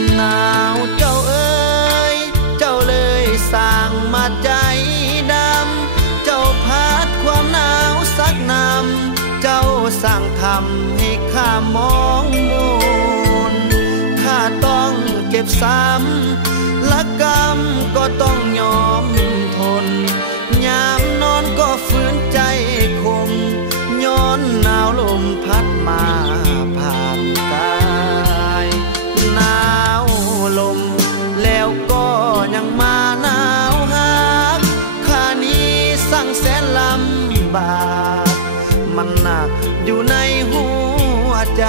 มหนาวเจ้าเอ๋ยเจ้าเลยสั่งมาใจดำเจ้าพัดความหนาวสักน้ำเจ้าสั่งทำให้ข้ามองมนข้าต้องเก็บซ้ำละกรรมก็ต้องยอมทนยามนอนก็ฝืนใจคงย้อนหนาวลมพัดมาผ่านกายหนาวลมแล้วก็ยังมาหนาวหักข้านี้สั่งแสนลำบากมันหนักอยู่ในหัวใจ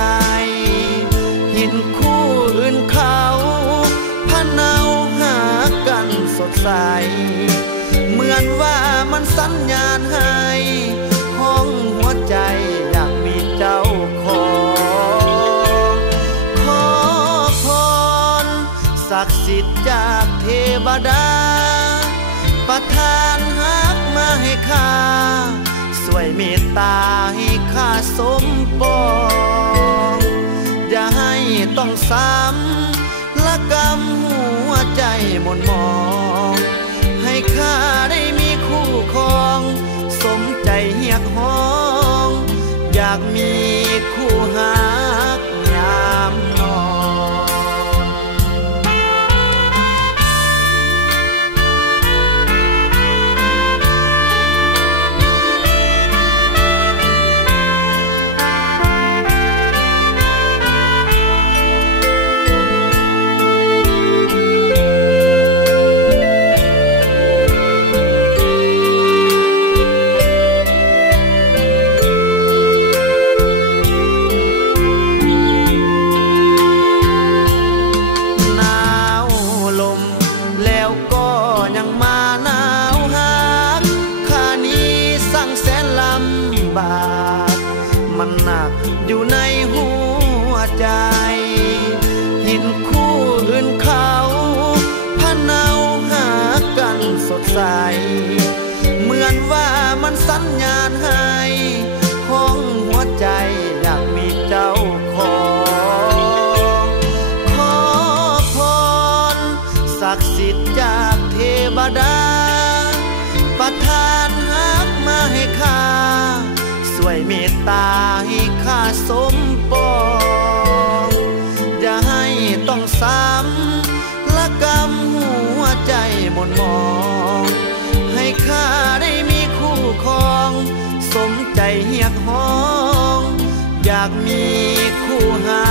หินคู่อื่นเขาพะเนาหากันสดใสเหมือนว่ามันสัญญาณให้ห้องหัวใจอยากมีเจ้าของขอพรศักดิ์สิทธิ์จากเทวดาประทานฮักมาให้ข้าสวยเมตตาให้ข้าสมปองอย่าให้ต้องซ้ำละกำหัวใจหม่นหมองให้ข้าได้มีคู่ครองสมใจเฮียกห้องอยากมีคู่หักยามนอนมันหนักอยู่ในหัวใจหินคู่อื่นเขาพะเนาหากันสดใสเหมือนว่ามันสัญญาณให้ห้องหัวใจอยากมีเจ้าของขอพรศักดิ์สิทธิ์จากเทวดาประทานฮักมาให้ข้าสวยเมตตาให้ข้าสมปองอย่าให้ต้องซ้ำละกำหัวใจหม่นหมองให้ข้าได้มีคู่ครองสมใจเฮียกห้องอยากมีคู่หา